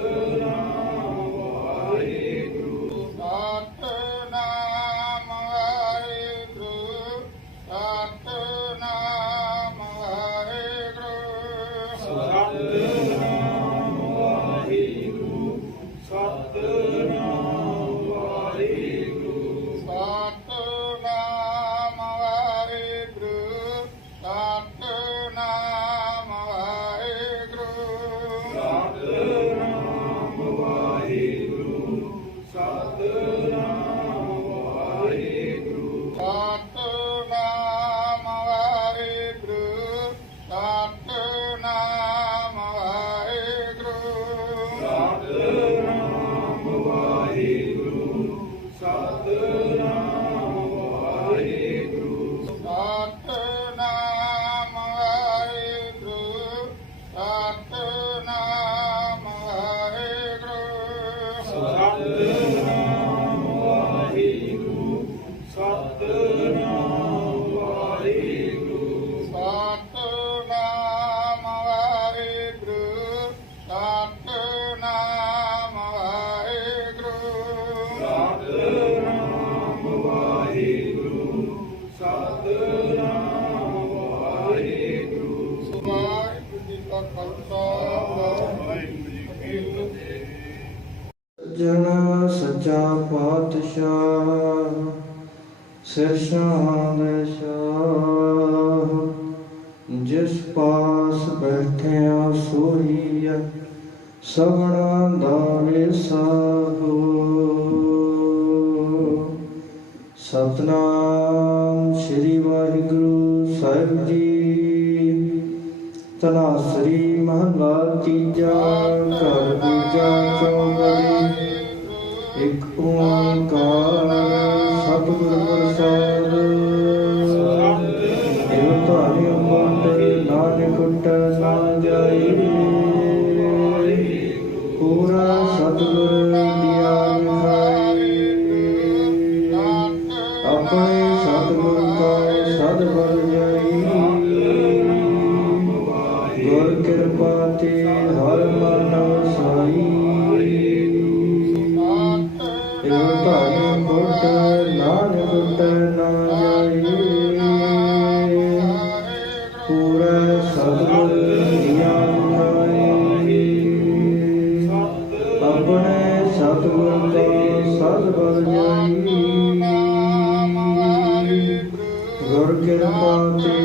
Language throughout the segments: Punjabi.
Amen. ਫਤਿਹ ਜਨ ਸੱਚਾ ਪਾਤਸ਼ਾਹ ਸਿਰਸ਼ਾਂ ਦੇ ਸ਼ਾਹ। ਜਿਸ ਪਾਸ ਬੈਠਿਆ ਸੋਈ ਸਗਣਾ ਦਾ ਵਿਸਾਹੋ ਸਤਨਾਮ ਸ੍ਰੀ ਵਾਹਿਗੁਰੂ ਸਾਹਿਬ ਜੀ ਤਨਾਸਰੀ ਮਹਲਾ ਤੀਜਾ, ਘਰ ਦੂਜਾ ਚੌਵਰੀ ਇੱਕ ਓੰਕਾਰ ਸਤਿਗੁਰ ਪ੍ਰਸਾਦ। ਇਹ ਧਾਰੀ ਅੰਮ੍ਰਿਤ ਨਾਨਕ ਕੁਟ ਨਾ ਜਾਈ ਪੂਰਾ ਸਤਿਗੁਰ ਦਿਆ ਵਿਖਾਈ ਆਪਣੇ ਸਤਿਗੁਰ ਕਾ ਸਦ ਬਲ ਜਾਈ। ਤਿਉ ਧਨ ਬੁੱਧ ਨਾਨਕ ਬੁੱਧ ਨਾ ਜਾਈ ਪੂਰੇ ਸਤਿਗੁਰ ਨਿਆਮ ਨਾਹੀ ਆਪਣੇ ਸਤਿਗੁਰ ਤੇ ਸਤਿਗੁਰ ਜਾਈ ਗੁਰ ਕਿਰਪਾ ਤੇ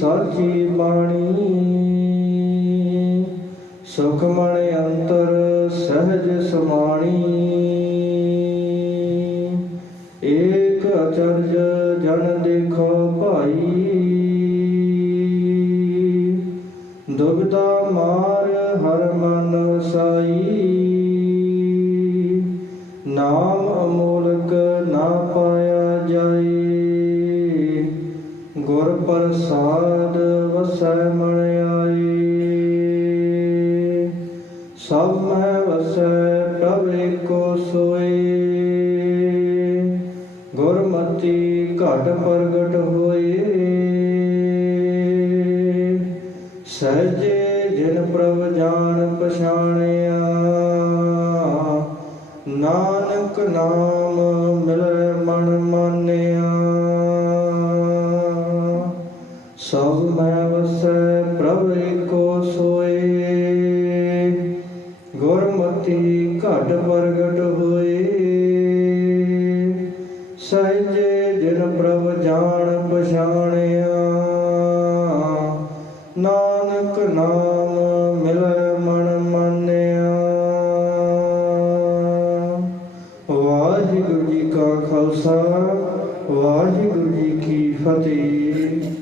ਸਾਚੀ ਬਾਣੀ। ਸੁਖਮਣ ਅੰਤਰ ਸਹਿਜ ਸਮਾਣੀ। ਏਕ ਅਚਰਜ ਗੁਰ ਪ੍ਰਸਾਦ ਵਸੈ ਮਨ ਆਈ। ਸਭ ਮੈਂ ਵਸੈ ਪ੍ਰਭ ਏਕੋ ਸੋਏ ਗੁਰਮਤੀ ਘਟ ਪ੍ਰਗਟ ਹੋਏ ਸਹਜੇ ਜਿਨ ਪ੍ਰਭ ਜਾਣ ਪਛਾਣਿਆ। ਨਾਨਕ ਨਾਮ ਸਭ ਮੈਂ ਵਸੈ ਪ੍ਰਭ ਏਕੋ ਸੋਏ ਗੁਰਮਤੀ ਘਟ ਪ੍ਰਗਟ ਹੋਏ ਸਹਿਜੇ ਦਿਨ ਪ੍ਰਭ ਜਾਣ ਪਛਾਣਿਆ ਨਾਨਕ ਨਾਮ ਮਿਲੈ ਮਨ ਮੰਨਿਆ ਵਾਹਿਗੁਰੂ ਜੀ ਕਾ ਖਾਲਸਾ ਵਾਹਿਗੁਰੂ ਜੀ ਕੀ ਫਤਿਹ